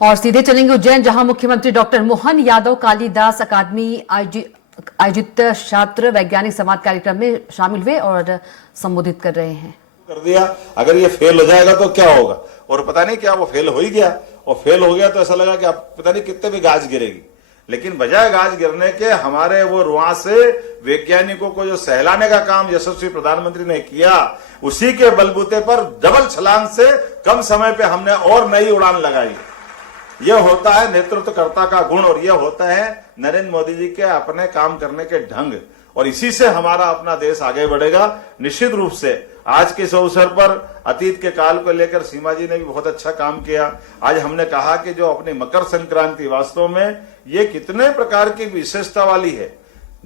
और सीधे चलेंगे उज्जैन, जहां मुख्यमंत्री डॉक्टर मोहन यादव कालिदास अकादमी आयोजित छात्र वैज्ञानिक संवाद कार्यक्रम में शामिल हुए और संबोधित कर रहे हैं। कर दिया, अगर ये फेल हो जाएगा तो क्या होगा, और पता नहीं क्या वो फेल हो ही गया, और फेल हो गया तो ऐसा लगा कि अब पता नहीं कितने भी गाज गिरेगी, लेकिन बजाय गाज गिरने के हमारे वो रुआ से वैज्ञानिकों को जो सहलाने का काम यशस्वी प्रधानमंत्री ने किया, उसी के बलबूते पर डबल छलांग से कम समय पे हमने और नई उड़ान लगाई। यह होता है नेतृत्वकर्ता का गुण, और यह होता है नरेंद्र मोदी जी के अपने काम करने के ढंग, और इसी से हमारा अपना देश आगे बढ़ेगा। निश्चित रूप से आज के इस अवसर पर अतीत के काल को लेकर सीमा जी ने भी बहुत अच्छा काम किया। आज हमने कहा कि जो अपनी मकर संक्रांति वास्तव में ये कितने प्रकार की विशेषता वाली है।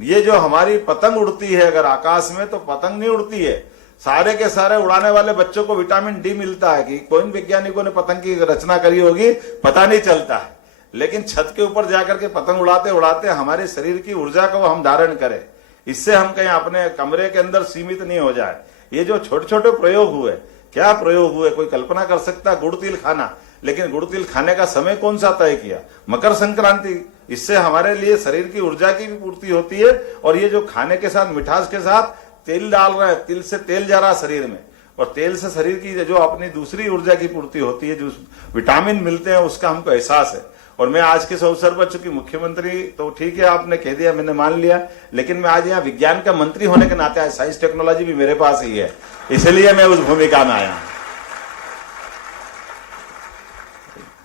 ये जो हमारी पतंग उड़ती है अगर आकाश में, तो पतंग नहीं उड़ती है, सारे के सारे उड़ाने वाले बच्चों को विटामिन डी मिलता है। कि कौन वैज्ञानिकों ने पतंग की रचना करी होगी पता नहीं चलता है, लेकिन छत के ऊपर जाकर के पतंग उड़ाते उड़ाते हमारे शरीर की ऊर्जा को हम धारण करें, इससे हम कहीं अपने कमरे के अंदर सीमित नहीं हो जाए। ये जो छोटे छोटे प्रयोग हुए, क्या प्रयोग हुए, कोई कल्पना कर सकता? गुड़ तिल खाना, लेकिन गुड़ तिल खाने का समय कौन सा तय किया? मकर संक्रांति। इससे हमारे लिए शरीर की ऊर्जा की भी पूर्ति होती है, और ये जो खाने के साथ मिठास के साथ तेल डाल रहे हैं, तिल से तेल जा रहा है शरीर में, और तेल से शरीर की जो अपनी दूसरी ऊर्जा की पूर्ति होती है, जो विटामिन मिलते हैं, उसका हमको एहसास है। और मैं आज के इस अवसर पर, चूंकि मुख्यमंत्री तो ठीक है आपने कह दिया, मैंने मान लिया, लेकिन मैं आज यहाँ विज्ञान का मंत्री होने के नाते, आज साइंस टेक्नोलॉजी भी मेरे पास ही है, इसलिए मैं उस भूमिका में आया।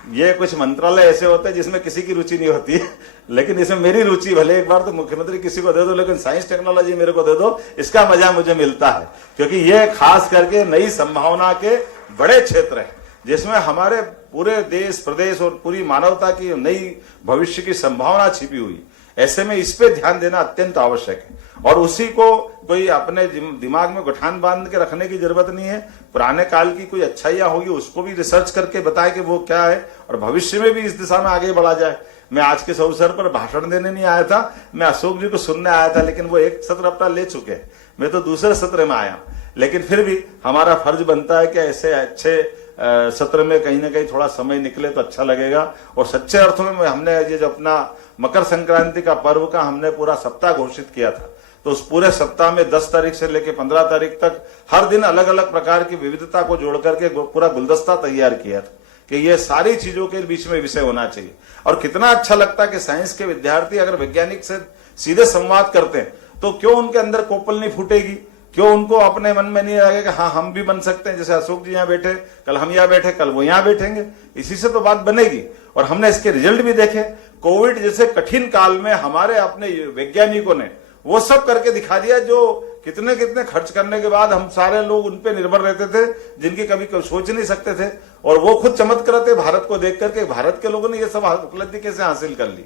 ये कुछ मंत्रालय ऐसे होते हैं जिसमें किसी की रुचि नहीं होती है, लेकिन इसमें मेरी रुचि, भले एक बार तो मुख्यमंत्री किसी को दे दो, लेकिन साइंस टेक्नोलॉजी मेरे को दे दो, इसका मजा मुझे मिलता है। क्योंकि ये खास करके नई संभावना के बड़े क्षेत्र है, जिसमें हमारे पूरे देश प्रदेश और पूरी मानवता की नई भविष्य की संभावना छिपी हुई। ऐसे में इस पे ध्यान देना अत्यंत आवश्यक है, और उसी को कोई अपने दिमाग में गठान बांध के रखने की जरूरत नहीं है। पुराने काल की कोई अच्छाइयां होगी उसको भी रिसर्च करके बताए कि वो क्या है, और भविष्य में भी इस दिशा में आगे बढ़ा जाए। मैं आज के इस अवसर पर भाषण देने नहीं आया था, मैं अशोक जी को सुनने आया था, लेकिन वो एक सत्र अपना ले चुके हैं, मैं तो दूसरे सत्र में आया। लेकिन फिर भी हमारा फर्ज बनता है कि ऐसे अच्छे सत्र में कहीं ना कहीं थोड़ा समय निकले तो अच्छा लगेगा। और सच्चे अर्थों में हमने ये जो अपना मकर संक्रांति का पर्व का हमने पूरा सप्ताह घोषित किया था, तो उस पूरे सप्ताह में 10 तारीख से लेकर 15 तारीख तक हर दिन अलग अलग प्रकार की विविधता को जोड़ करके पूरा गुलदस्ता तैयार किया था कि ये सारी चीजों के बीच में विषय होना चाहिए। और कितना अच्छा लगता है कि साइंस के विद्यार्थी अगर वैज्ञानिक से सीधे संवाद करते हैं, तो क्यों उनके अंदर कोपल नहीं फूटेगी, क्यों उनको अपने मन में नहीं लगेगा कि हाँ हम भी बन सकते हैं। जैसे अशोक जी यहाँ बैठे, कल हम यहाँ बैठे, कल वो यहाँ बैठेंगे, इसी से तो बात बनेगी। और हमने इसके रिजल्ट भी देखे। कोविड जैसे कठिन काल में हमारे अपने वैज्ञानिकों ने वो सब करके दिखा दिया, जो कितने कितने खर्च करने के बाद हम सारे लोग उन पे निर्भर रहते थे, जिनकी कभी सोच नहीं सकते थे, और वो खुद चमत्कार थे भारत को देख करके, भारत के लोगों ने ये सब उपलब्धि कैसे हासिल कर ली।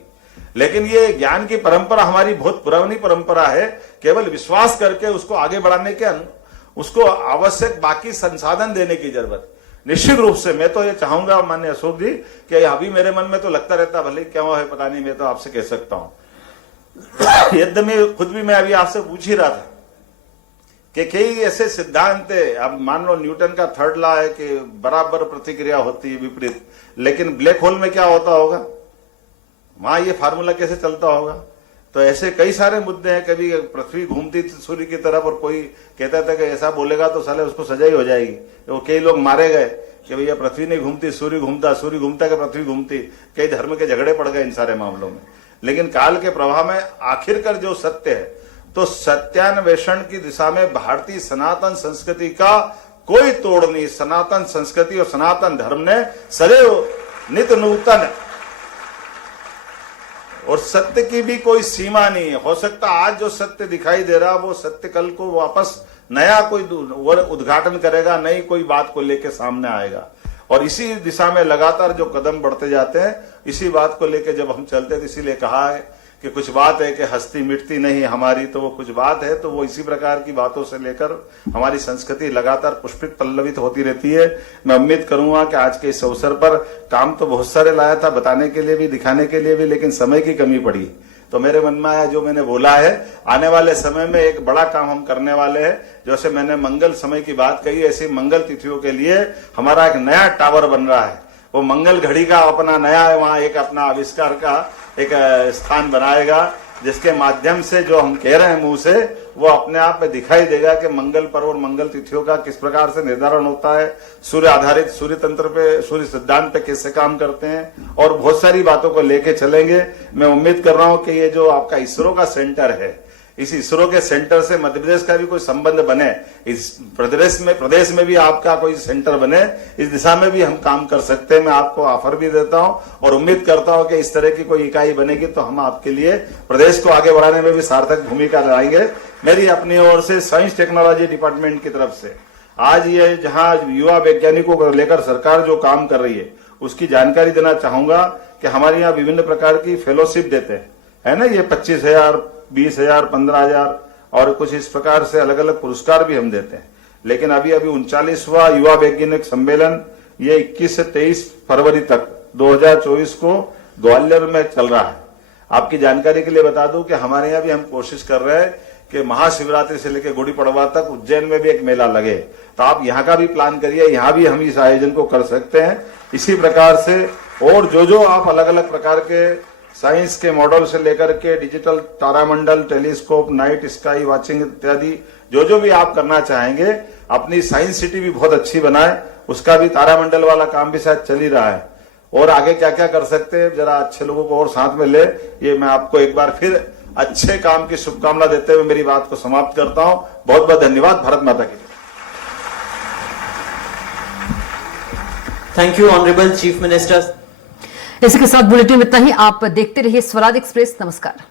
लेकिन ये ज्ञान की परंपरा हमारी बहुत पुरानी परंपरा है, केवल विश्वास करके उसको आगे बढ़ाने के उसको आवश्यक बाकी संसाधन देने की जरूरत। निश्चित रूप से मैं तो ये चाहूंगा माननीय अशोक जी कि अभी मेरे मन में तो लगता रहता, भले क्या है पता नहीं, मैं तो आपसे कह सकता हूं यद्यपि खुद भी मैं अभी आपसे पूछ ही रहा था कि कई ऐसे सिद्धांत है। अब मान लो न्यूटन का थर्ड लॉ है कि बराबर प्रतिक्रिया होती है विपरीत, लेकिन ब्लैक होल में क्या होता होगा, वहां ये फार्मूला कैसे चलता होगा? तो ऐसे कई सारे मुद्दे हैं। कभी पृथ्वी घूमती थी सूर्य की तरफ, और कोई कहता था कि ऐसा बोलेगा तो साले उसको सजा ही हो जाएगी। तो कई लोग मारे गए कि भैया पृथ्वी नहीं घूमती, सूर्य घूमता, सूर्य घूमता कि पृथ्वी घूमती। कई धर्म के झगड़े पड़ गए इन सारे मामलों में। लेकिन काल के प्रभाव में आखिरकार जो सत्य है, तो सत्यान्वेषण की दिशा में भारतीय सनातन संस्कृति का कोई तोड़ नहीं। सनातन संस्कृति और सनातन धर्म ने सदैव नित्य नूतन, और सत्य की भी कोई सीमा नहीं है। हो सकता आज जो सत्य दिखाई दे रहा, वो सत्य कल को वापस नया कोई उद्घाटन करेगा, नई कोई बात को लेके सामने आएगा। और इसी दिशा में लगातार जो कदम बढ़ते जाते हैं, इसी बात को लेके जब हम चलते हैं, तो इसीलिए कहा है कि कुछ बात है कि हस्ती मिटती नहीं हमारी, तो वो कुछ बात है, तो वो इसी प्रकार की बातों से लेकर हमारी संस्कृति लगातार पुष्पित पल्लवित होती रहती है। मैं उम्मीद करूंगा कि आज के इस अवसर पर काम तो बहुत सारे लाया था, बताने के लिए भी, दिखाने के लिए भी, लेकिन समय की कमी पड़ी। तो मेरे मन में आया, जो मैंने बोला है, आने वाले समय में एक बड़ा काम हम करने वाले हैं। जैसे मैंने मंगल समय की बात कही, ऐसी मंगल तिथियों के लिए हमारा एक नया टावर बन रहा है। वो मंगल घड़ी का अपना नया वहां एक अपना आविष्कार का एक स्थान बनाएगा, जिसके माध्यम से जो हम कह रहे हैं मुंह से वो अपने आप में दिखाई देगा कि मंगल पर्व और मंगल तिथियों का किस प्रकार से निर्धारण होता है, सूर्य आधारित सूर्य तंत्र पे, सूर्य सिद्धांत पे कैसे काम करते हैं, और बहुत सारी बातों को लेके चलेंगे। मैं उम्मीद कर रहा हूं कि ये जो आपका इसरो का सेंटर है, इस इसरो के सेंटर से मध्य प्रदेश का भी कोई संबंध बने, इस प्रदेश में भी आपका कोई सेंटर बने, इस दिशा में भी हम काम कर सकते हैं। मैं आपको ऑफर भी देता हूं और उम्मीद करता हूं कि इस तरह की कोई इकाई बनेगी तो हम आपके लिए प्रदेश को आगे बढ़ाने में भी सार्थक भूमिका निभाएंगे। मेरी अपनी ओर से साइंस टेक्नोलॉजी डिपार्टमेंट की तरफ से आज ये जहां युवा वैज्ञानिकों को लेकर सरकार जो काम कर रही है उसकी जानकारी देना चाहूंगा कि हमारे यहाँ विभिन्न प्रकार की फेलोशिप देते हैं, है ना, ये 25,000, 20,000, 15,000 और कुछ इस प्रकार से अलग अलग पुरस्कार भी हम देते हैं। लेकिन अभी 39वां युवा वैज्ञानिक सम्मेलन ये 21 से 23 फरवरी तक 2024 को ग्वालियर में चल रहा है। आपकी जानकारी के लिए बता दूं कि हमारे यहाँ भी हम कोशिश कर रहे हैं कि महाशिवरात्रि से लेकर गुड़ी पड़वा तक उज्जैन में भी एक मेला लगे, तो आप यहाँ का भी प्लान करिए, यहाँ भी हम इस आयोजन को कर सकते हैं। इसी प्रकार से और जो आप अलग अलग प्रकार के साइंस के मॉडल से लेकर के डिजिटल तारामंडल, टेलीस्कोप, नाइट स्काई वॉचिंग इत्यादि जो भी आप करना चाहेंगे, अपनी साइंस सिटी भी बहुत अच्छी बनाए, उसका भी तारामंडल वाला काम भी शायद चल ही रहा है। और आगे क्या क्या कर सकते हैं, जरा अच्छे लोगों को और साथ में ले, ये मैं आपको एक बार फिर अच्छे काम की शुभकामना देते हुए मेरी बात को समाप्त करता हूं। बहुत बहुत धन्यवाद। भारत माता की। Thank you honourable chief minister. इसी के साथ बुलेटिन में इतना ही। आप देखते रहिए स्वराज एक्सप्रेस। नमस्कार।